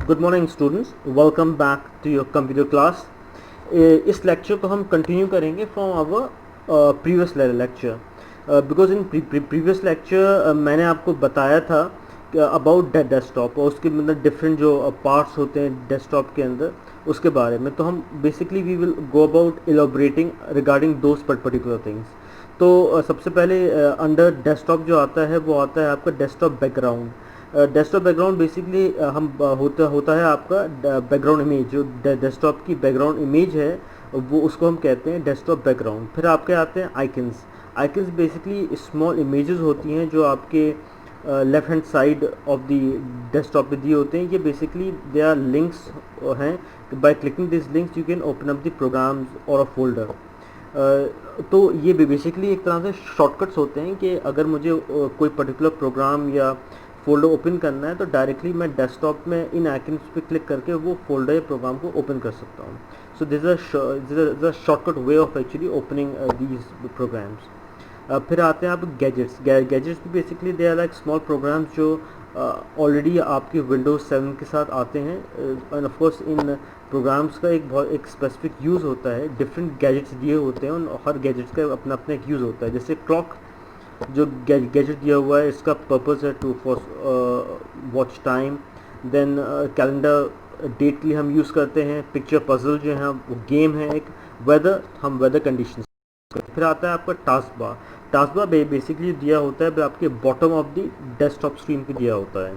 Good morning students, welcome back to your computer class. इस lecture को हम continue करेंगे from our previous lecture. Because in previous lecture मैंने आपको बताया था अबाउट डेस्कटॉप और उसके मतलब डिफरेंट जो पार्ट्स होते हैं डेस्कटॉप के अंदर, उसके बारे में। तो हम basically we will go about elaborating regarding those particular things. तो सबसे पहले अंडर डेस्कटॉप जो आता है वो आता है आपका desktop background. Desktop background basically हम होता है आपका बैकग्राउंड इमेज। जो डेस्कटॉप की बैकग्राउंड इमेज है वो उसको हम कहते हैं डेस्कटॉप बैकग्राउंड। फिर आपके आते हैं icons. Icons basically small images होती हैं जो आपके left hand side of the desktop पे दिए होते हैं। ये बेसिकली दे आर लिंक्स हैं। By clicking this links you can open up the programs और अ फोल्डर। तो ये बेसिकली एक तरह से शॉर्टकट्स होते हैं कि अगर मुझे कोई पर्टिकुलर प्रोग्राम या फोल्डर ओपन करना है तो डायरेक्टली मैं डेस्कटॉप में इन आइकन्स पे क्लिक करके वो फोल्डर या प्रोग्राम को ओपन कर सकता हूँ। So this is a shortcut way of actually opening these programs. फिर आते हैं आप गैजेट्स। गैजेट्स भी basically they are like small programs जो ऑलरेडी आपके विंडोज 7 के साथ आते हैं। And of course in programs का एक स्पेसिफिक यूज़ होता है। डिफरेंट गैजेट्स दिए होते हैं और हर गैजेट्स का अपना अपना एक यूज़ होता है। जैसे क्लॉक जो गैजेट दिया हुआ है इसका पर्पस है to for watch time. Then calendar date के लिए हम यूज़ करते हैं। पिक्चर पजल जो है वो गेम है एक। वेदर हम वेदर कंडीशन। फिर आता है आपका task bar. Task bar basically दिया होता है आपके bottom of the desktop screen पे दिया होता है।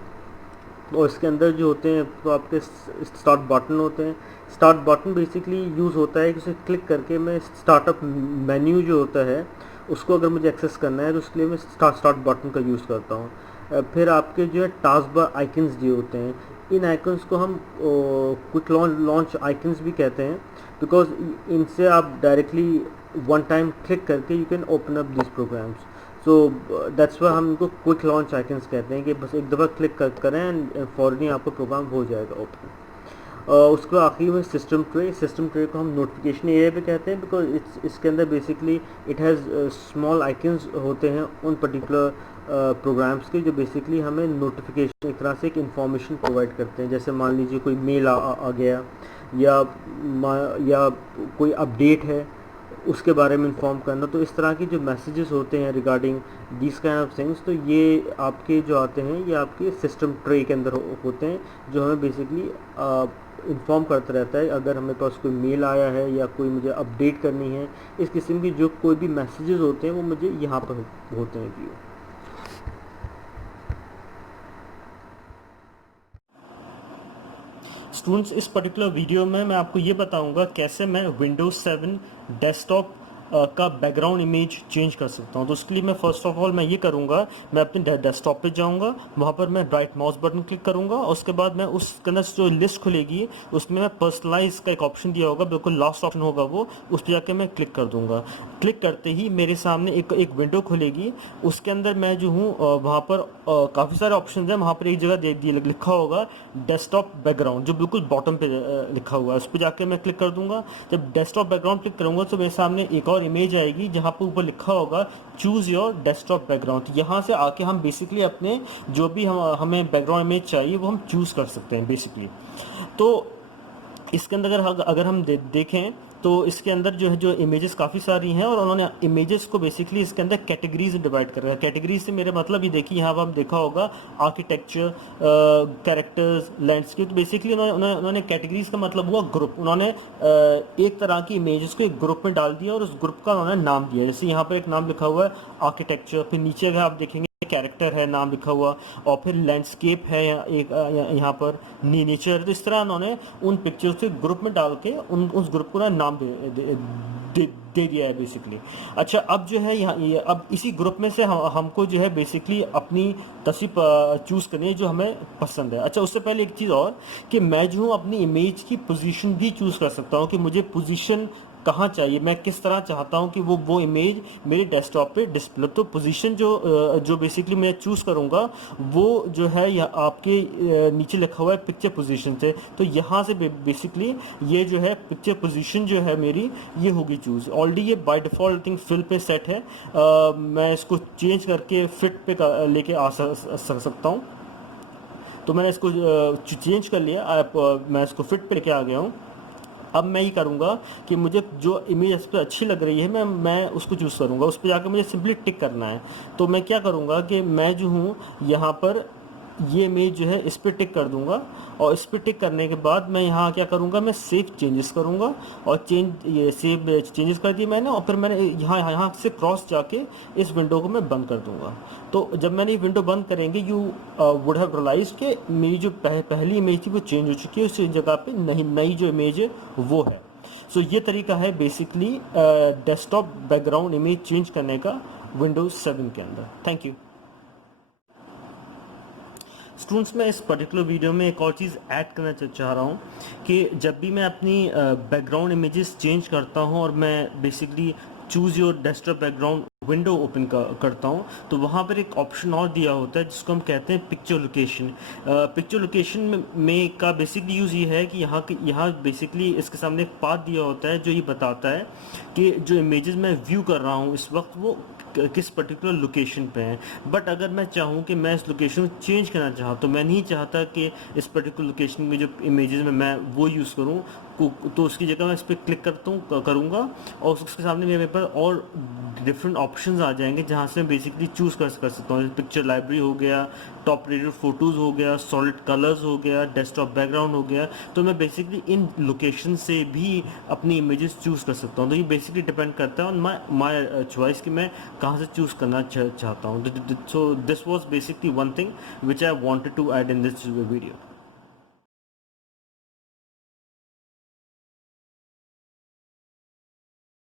और इसके अंदर जो होते हैं तो आपके स्टार्ट बटन होते हैं। स्टार्ट बटन बेसिकली यूज़ होता है कि उसे क्लिक करके मैं स्टार्टअप मेन्यू जो होता है उसको अगर मुझे एक्सेस करना है तो उसके लिए मैं स्टार्ट बटन का यूज़ करता हूँ। फिर आपके जो है टास्क बार आइकन्स दिए होते हैं। इन आइकन्स को हम क्विक लॉन्च आइकन्स भी कहते हैं बिकॉज इनसे आप डायरेक्टली वन टाइम क्लिक करके you can open up this programs. So that's why हम इनको क्विक लॉन्च आइकन्स कहते हैं कि बस एक दफ़ा क्लिक करें एंड फौरन आपका प्रोग्राम हो जाएगा ओपन। उसके आखिरी में सिस्टम ट्रे। सिस्टम ट्रे को हम नोटिफिकेशन एरिया भी कहते हैं बिकॉज इसके अंदर basically it has small icons होते हैं उन पर्टिकुलर प्रोग्राम्स के जो बेसिकली हमें नोटिफिकेशन एक तरह से एक इन्फॉर्मेशन प्रोवाइड करते हैं। जैसे मान लीजिए कोई मेल आ गया या कोई अपडेट है उसके बारे में इन्फॉर्म करना। तो इस तरह की जो मैसेजेस होते हैं regarding this kind of things तो ये आपके जो आते हैं ये आपके सिस्टम ट्रे के अंदर होते हैं जो हमें बेसिकली इन्फॉर्म करता रहता है अगर हमें पास कोई मेल आया है या कोई मुझे अपडेट करनी है। इस किस्म की जो कोई भी मैसेजेस होते हैं वो मुझे यहाँ पर होते हैं व्यू। स्टूडेंट्स, इस पर्टिकुलर वीडियो में मैं आपको ये बताऊंगा कैसे मैं विंडोज 7 डेस्कटॉप का बैकग्राउंड इमेज चेंज कर सकता हूं। तो उसके लिए मैं फर्स्ट ऑफ ऑल मैं ये करूंगा, मैं अपने डेस्कटॉप पे जाऊंगा, वहां पर मैं राइट माउस बटन क्लिक करूंगा और उसके बाद मैं उसके अंदर जो लिस्ट खुलेगी उसमें मैं पर्सनलाइज का एक ऑप्शन दिया होगा, बिल्कुल लास्ट ऑप्शन होगा वो, उस पर जाकर मैं क्लिक कर दूंगा। क्लिक करते ही मेरे सामने एक विंडो खुलेगी। उसके अंदर मैं जो हूँ वहाँ पर काफ़ी सारे ऑप्शन हैं। वहाँ पर एक जगह लिखा होगा डेस्कटॉप बैकग्राउंड जो बिल्कुल बॉटम पे लिखा हुआ है, उस पर जाकर मैं क्लिक कर दूंगा। जब डेस्कटॉप बैकग्राउंड क्लिक करूंगा तो मेरे सामने एक और इमेज आएगी जहां पर ऊपर लिखा होगा चूज योर डेस्कटॉप बैकग्राउंड। यहाँ से आके हम बेसिकली अपने जो भी हमें बैकग्राउंड इमेज चाहिए वो हम चूज कर सकते हैं बेसिकली। तो इसके अंदर अगर हम देखें तो इसके अंदर जो है जो इमेजेस काफ़ी सारी हैं और उन्होंने इमेजेस को बेसिकली इसके अंदर कैटेगरीज डिवाइड कर रखा है। कैटेगरीज से मेरे मतलब ये देखिए यहाँ पर हम देखा होगा आर्किटेक्चर, कैरेक्टर्स, लैंडस्केप। तो बेसिकली उन्होंने कैटेगरीज का मतलब हुआ ग्रुप। उन्होंने एक तरह की इमेजेस को एक ग्रुप में डाल दिया और उस ग्रुप का उन्होंने नाम दिया। जैसे यहाँ पर एक नाम लिखा हुआ है आर्किटेक्चर, फिर नीचे अगर आप देखेंगे कैरेक्टर है नाम लिखा हुआ, और फिर लैंडस्केप है एक यहाँ पर नेचर। तो इस तरह उन्होंने उन पिक्चर्स को ग्रुप में डाल के उस ग्रुप को ना नाम दे दिया है बेसिकली। अच्छा, अब जो है यहाँ अब इसी ग्रुप में से हमको जो है बेसिकली अपनी तस्वीर चूज करनी है जो हमें पसंद है। अच्छा, उससे पहले एक चीज़ और कि मैं जो हूँ अपनी इमेज की पोजीशन भी चूज कर सकता हूँ कि मुझे पोजीशन कहाँ चाहिए, मैं किस तरह चाहता हूँ कि वो इमेज मेरे डेस्कटॉप पे डिस्प्ले। तो पोजीशन जो बेसिकली मैं चूज़ करूँगा वो जो है यह आपके नीचे लिखा हुआ है पिक्चर पोजीशन से। तो यहाँ से बेसिकली ये जो है पिक्चर पोजीशन जो है मेरी ये होगी चूज़। ऑलरेडी ये बाय डिफ़ॉल्ट थिंग फिल पे सेट है। मैं इसको चेंज करके फिट पे लेके आ सकता हूँ। तो मैंने इसको चेंज कर लिया। मैं इसको फिट पे लेके आ गया हूँ। अब मैं ये करूँगा कि मुझे जो इमेज इस पर अच्छी लग रही है मैं उसको चूज़ करूँगा। उस पर जाकर मुझे सिंपली टिक करना है। तो मैं क्या करूँगा कि मैं जो हूँ यहाँ पर ये इमेज जो है इस पर टिक कर दूंगा, और इस पर टिक करने के बाद मैं यहाँ क्या करूँगा, मैं सेव चेंजेस करूँगा, और ये सेव चेंजेस कर दिए मैंने, और फिर मैंने यहाँ यहाँ से क्रॉस जाके इस विंडो को मैं बंद कर दूंगा। तो जब मैंने ये विंडो बंद करेंगे, यू वुड हैव रियलाइज कि मेरी जो पहली इमेज थी वो चेंज हो चुकी है, उस जगह पे नई जो इमेज है वो है। सो ये तरीका है basically desktop background image change करने का विंडोज 7 के अंदर। Thank you students. मैं इस पर्टिकुलर वीडियो में एक और चीज़ ऐड करना चाह रहा हूँ कि जब भी मैं अपनी बैकग्राउंड इमेजेस चेंज करता हूँ और मैं basically choose your desktop background window open करता हूँ, तो वहाँ पर एक ऑप्शन और दिया होता है जिसको हम कहते हैं पिक्चर लोकेशन। पिक्चर लोकेशन में का बेसिकली यूज़ ये है कि यहाँ बेसिकली इसके सामने एक पाथ दिया होता है जो ये बताता है कि जो इमेजेस मैं व्यू कर रहा हूँ इस वक्त वो किस पर्टिकुलर लोकेशन पे हैं। बट अगर मैं चाहूँ कि मैं इस लोकेशन को चेंज करना चाहूँ, तो मैं नहीं चाहता कि इस पर्टिकुलर लोकेशन में जो इमेजेस में मैं वो यूज़ करूँ, तो उसकी जगह मैं इस पर क्लिक करूँगा और उसके सामने मेरे पर और डिफरेंट ऑप्शंस आ जाएंगे जहाँ से मैं बेसिकली चूज़ कर सकता हूँ। पिक्चर लाइब्रेरी हो गया, टॉप रेटेड फोटोज़ हो गया, सॉलिड कलर्स हो गया, डेस्कटॉप बैकग्राउंड हो गया। तो मैं बेसिकली इन लोकेशन से भी अपनी इमेजेस चूज़ कर सकता हूँ। तो ये बेसिकली डिपेंड करता है ऑन माई चॉइस कि मैं कहाँ से चूज़ करना चाहता हूँ। So this was basically one thing which I wanted to add in this video.